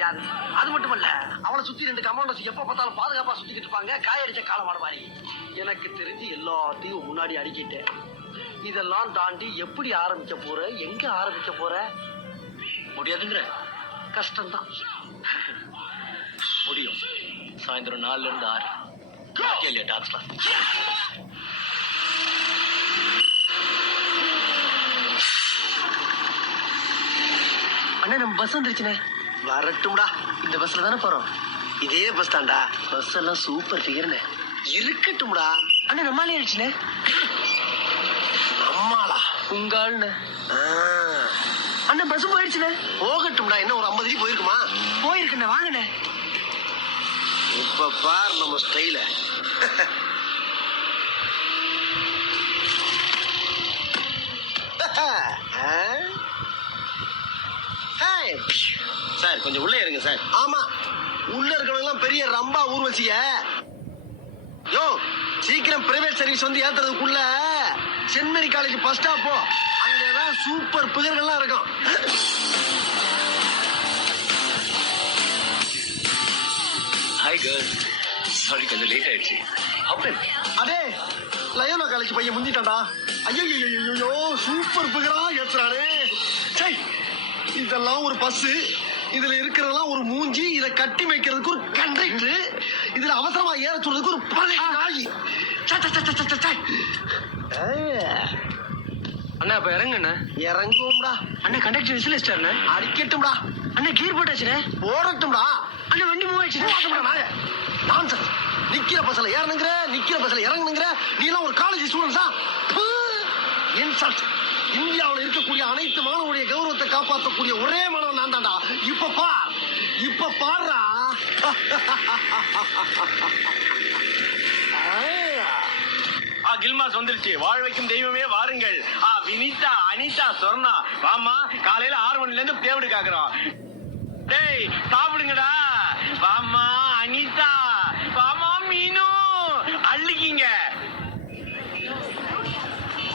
முடியாது. அது மட்டும் இல்ல, அவளை சுத்தி 2 கமாண்டோஸ் எப்ப பார்த்தாலும் பாதுகாப்பா சுத்திக்கிட்டு இருப்பாங்க, காயடிச்ச காலமாடு மாதிரி. எனக்கு தெரிஞ்சு எல்லாத்தையும் முன்னாடி அடிக்கிட்டேன். இதெல்லாம் தாண்டி எப்படி ஆரம்பிக்க போற, எங்க ஆரம்பிக்க போற? முடியாதுங்கிற? கஷ்டம்தான். முடியும். சாயந்தரம் 4ல இருந்து 6 டான்ஸ் கிளாஸ். அண்ணா, நம்ம பஸ் வந்துருச்சுனே. வரட்டும்டா. இந்த பஸ்ல தானே போறோம்? இதே பஸ் தான்டா. பஸ் எல்லாம் சூப்பர் ஃபிகர்னே. இருக்கட்டும்டா. அண்ணா, நம்மாலே ஆயிடுச்சுனே. நம்மாளா? உங்கள்னு. அண்ணா, பஸ் போயிடுச்சுனே. போகட்டும்டா. என்ன ஒரு 50 அடி போயிருக்குமா? போயிருக்குண்ணே. வாங்கண்ணே. இப்ப பார் நம்ம ஸ்டைல. சார் கொஞ்சம் உள்ளே இருங்க சார். ஆமா, உள்ள இருக்கவங்க பெரிய ரம்பா ஊர்வசிய. யோ, சீக்கிரம் பிரைவேட் சர்வீஸ் வந்து ஏத்துறதுக்குள்ள சென்மரி காலேஜ் பஸ் ஸ்டாப் போ. அங்கதான் சூப்பர் புகர்கள்லாம் இருக்கும். ஹாய் கேர்ள், சாரி கொஞ்சம் லேட் ஆயிடுச்சு. அடே, லயோனா காலேஜ் பையன் முந்திட்டான்டா. ஐயோ, சூப்பர் புகரா ஏத்துறானே. சை, இதெல்லாம் ஒரு பஸ், இதுல இருக்கிறதெல்லாம் ஒரு மூஞ்சி, இத கட்டி வைக்கிறதுக்கு ஒரு கண்டக்டர், இதுல அவசரமா ஏற சொல்றதுக்கு ஒரு பழைய நாய். அண்ணா அப்ப இறங்குண்ணா. இறங்குவோம்டா. அண்ணா கண்டக்டர் விசில் அடிச்சிட்டாருண்ணே. அடிக்கட்டும்டா. அண்ணா கீர் போட்டாச்சுண்ணே. போடட்டும்டா. அண்ணா வண்டி மூவ் ஆயிடுச்சு. நான்சென்ஸ். நிக்கிற பஸ்ல ஏறணுங்கிற, நிக்கிற பஸ்ல இறங்கணுங்கிற, நீ எல்லாம் ஒரு காலேஜ் ஸ்டூடெண்ட்ஸா? இன்சல்ட். இந்தியாவில் இருக்கக்கூடிய அனைத்து மாணவருடைய கௌரவத்தை காப்பாற்றக்கூடிய ஒரே மாணவன் நான் தான்டா. இப்ப பாடுறா. கில்மாஸ் வந்துருச்சு. வாழ் வைக்கும் தெய்வமே வாருங்கள். வினிதா, அனிதா, சொர்ணா வாமா. காலையில 6 மணில இருந்து தேவடு காக்குறோம். டேய் சாப்பிடுங்கடா. வாமா.